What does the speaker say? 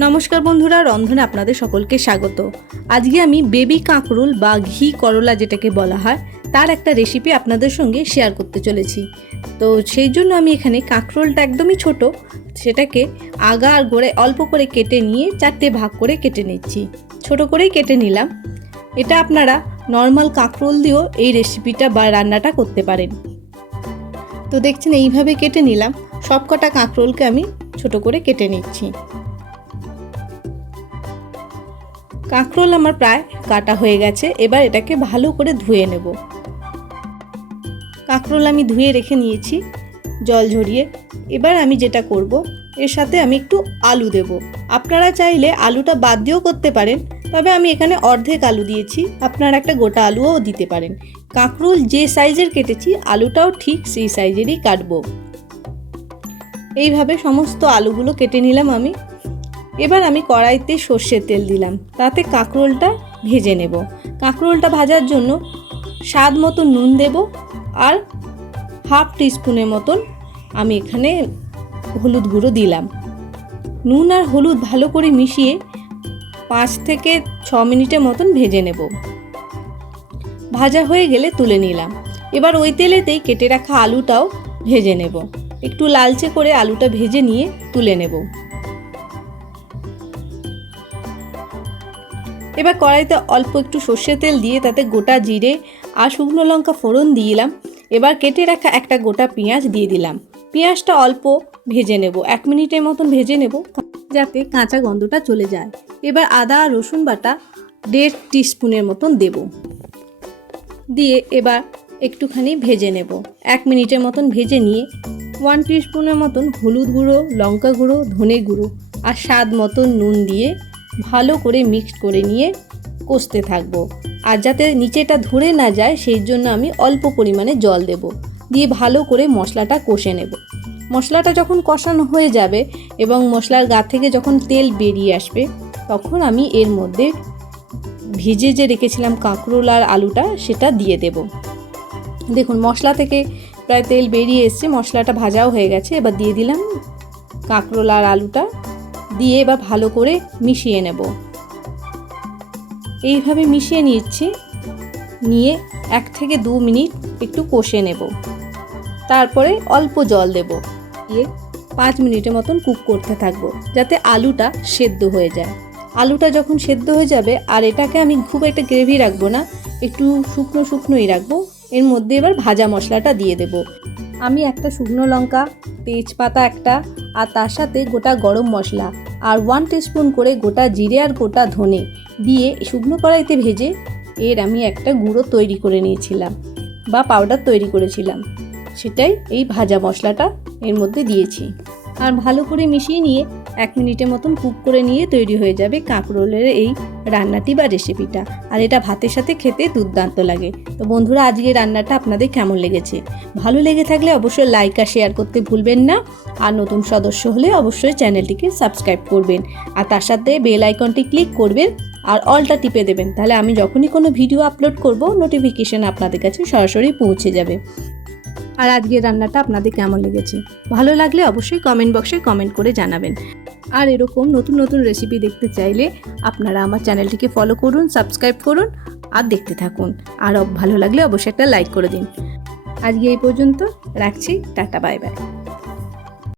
নমস্কার বন্ধুরা, রন্ধনে আপনাদের সকলকে স্বাগত। আজকে আমি বেবি কাঁকরোল বা ঘি করলা যেটাকে বলা হয়, তার একটা রেসিপি আপনাদের সঙ্গে শেয়ার করতে চলেছি। তো সেই জন্য আমি এখানে কাঁকরোলটা একদমই ছোট, সেটাকে আগা আর গোড়ে অল্প করে কেটে নিয়ে চারটে ভাগ করে কেটে নিচ্ছি। ছোট করেই কেটে নিলাম। এটা আপনারা নর্মাল কাঁকরোল দিয়েও এই রেসিপিটা বা রান্নাটা করতে পারেন। তো দেখছেন, এইভাবে কেটে নিলাম। সব কটা কাঁকরোলকে আমি ছোট করে কেটে নিচ্ছি। কাঁকরোল আমার প্রায় কাটা হয়ে গেছে, এবার এটাকে ভালো করে ধুয়ে নেব। কাঁকরোল আমি ধুয়ে রেখে নিয়েছি, জল ঝরিয়ে। এবার আমি যেটা করব, এর সাথে আমি একটু আলু দেব। আপনারা চাইলে আলুটা বাদ দিয়েও করতে পারেন, তবে আমি এখানে অর্ধেক আলু দিয়েছি, আপনারা একটা গোটা আলুও দিতে পারেন। কাঁকরোল যে সাইজের কেটেছি, আলুটাও ঠিক সেই সাইজেরই কাটবো। এইভাবে সমস্ত আলুগুলো কেটে নিলাম আমি। এবার আমি কড়াইতে সর্ষের তেল দিলাম। তাতে কাঁকরোলটা ভেজে নেব। কাঁকরোলটা ভাজার জন্য স্বাদ মতো নুন দেব আর হাফ টিস্পুনের মতন আমি এখানে হলুদ গুঁড়ো দিলাম। নুন আর হলুদ ভালো করে মিশিয়ে পাঁচ থেকে ছ মিনিটের মতন ভেজে নেব। ভাজা হয়ে গেলে তুলে নিলাম। এবার ওই তেলেতেই কেটে রাখা আলুটাও ভেজে নেব। একটু লালচে করে আলুটা ভেজে নিয়ে তুলে নেব। এবার কড়াইতে অল্প একটু সর্ষে তেল দিয়ে তাতে গোটা জিরে আর শুকনো লঙ্কা ফোড়ন দিলাম। এবার কেটে রাখা একটা গোটা পেঁয়াজ দিয়ে দিলাম। পেঁয়াজটা অল্প ভেজে নেব, এক মিনিটের মতন ভেজে নেব যাতে কাঁচা গন্ধটা চলে যায়। এবার আদা আর রসুন বাটা দেড় টিস্পুনের মতন দেব। দিয়ে এবার একটুখানি ভেজে নেব, এক মিনিটের মতন ভেজে নিয়ে ওয়ান টিস্পুনের মতন হলুদ গুঁড়ো, লঙ্কা গুঁড়ো, ধনে গুঁড়ো আর স্বাদ মতন নুন দিয়ে ভালো করে মিক্সড করে নিয়ে কষতে থাকব। আর যাতে নিচেটা ধরে না যায়, সেই জন্য আমি অল্প পরিমাণে জল দেব। দিয়ে ভালো করে মশলাটা কষে নেব। মশলাটা যখন কষানো হয়ে যাবে এবং মশলার গা থেকে যখন তেল বেরিয়ে আসবে, তখন আমি এর মধ্যে ভিজে যে রেখেছিলাম কাঁকরোল আর আলুটা, সেটা দিয়ে দেব। দেখুন, মশলা থেকে প্রায় তেল বেরিয়ে এসছে, মশলাটা ভাজাও হয়ে গেছে। এবার দিয়ে দিলাম কাঁকরোল আর আলুটা। দিয়ে এবার ভালো করে মিশিয়ে নেব। এইভাবে মিশিয়ে নিচ্ছি। নিয়ে এক থেকে দু মিনিট একটু কষে নেব। তারপরে অল্প জল দেব। দিয়ে পাঁচ মিনিটের মতন কুক করতে থাকব, যাতে আলুটা সেদ্ধ হয়ে যায়। আলুটা যখন সেদ্ধ হয়ে যাবে, আর এটাকে আমি খুব একটা গ্রেভি রাখব না, একটু শুকনো শুকনোই রাখব এর মধ্যে এবার ভাজা মশলাটা দিয়ে দেব। আমি একটা শুকনো লঙ্কা, তেজপাতা একটা, আর তার সাথে গোটা গরম মশলা, আর ওয়ান টিস্পুন করে গোটা জিরে আর গোটা ধনে দিয়ে শুকনো কড়াইতে ভেজে এর আমি একটা গুঁড়ো তৈরি করে নিয়েছিলাম বা পাউডার তৈরি করেছিলাম। সেটাই এই ভাজা মশলাটা এর মধ্যে দিয়েছি। আর ভালো করে মিশিয়ে নিয়ে এক মিনিটের মতন কুক করে নিয়ে তৈরি হয়ে যাবে কাঁকরোলের এই রান্নাটি বা রেসিপিটা আর এটা ভাতের সাথে খেতে দুর্দান্ত লাগে। তো বন্ধুরা আজকে রান্নাটা আপনাদের কেমন লেগেছে? ভালো লেগে থাকলে অবশ্যই লাইক আর শেয়ার করতে ভুলবেন না। আর নতুন সদস্য হলে অবশ্যই চ্যানেলটিকে সাবস্ক্রাইব করবেন। আর তার সাথে বেল আইকনটি ক্লিক করবেন আর অলটা টিপে দেবেন। তাহলে আমি যখনই কোনো ভিডিও আপলোড করব নোটিফিকেশান আপনাদের কাছে সরাসরি পৌঁছে যাবে। আর আজকের রান্নাটা আপনাদের কেমন লেগেছে? ভালো লাগলে অবশ্যই কমেন্ট বক্সে কমেন্ট করে জানাবেন। আর এরকম নতুন নতুন রেসিপি দেখতে চাইলে আপনারা আমার চ্যানেলটিকে ফলো করুন সাবস্ক্রাইব করুন আর দেখতে থাকুন। আর ভালো লাগলে অবশ্যই একটা লাইক করে দিন। আজকে এই পর্যন্ত রাখছি, টাটা বাই বাই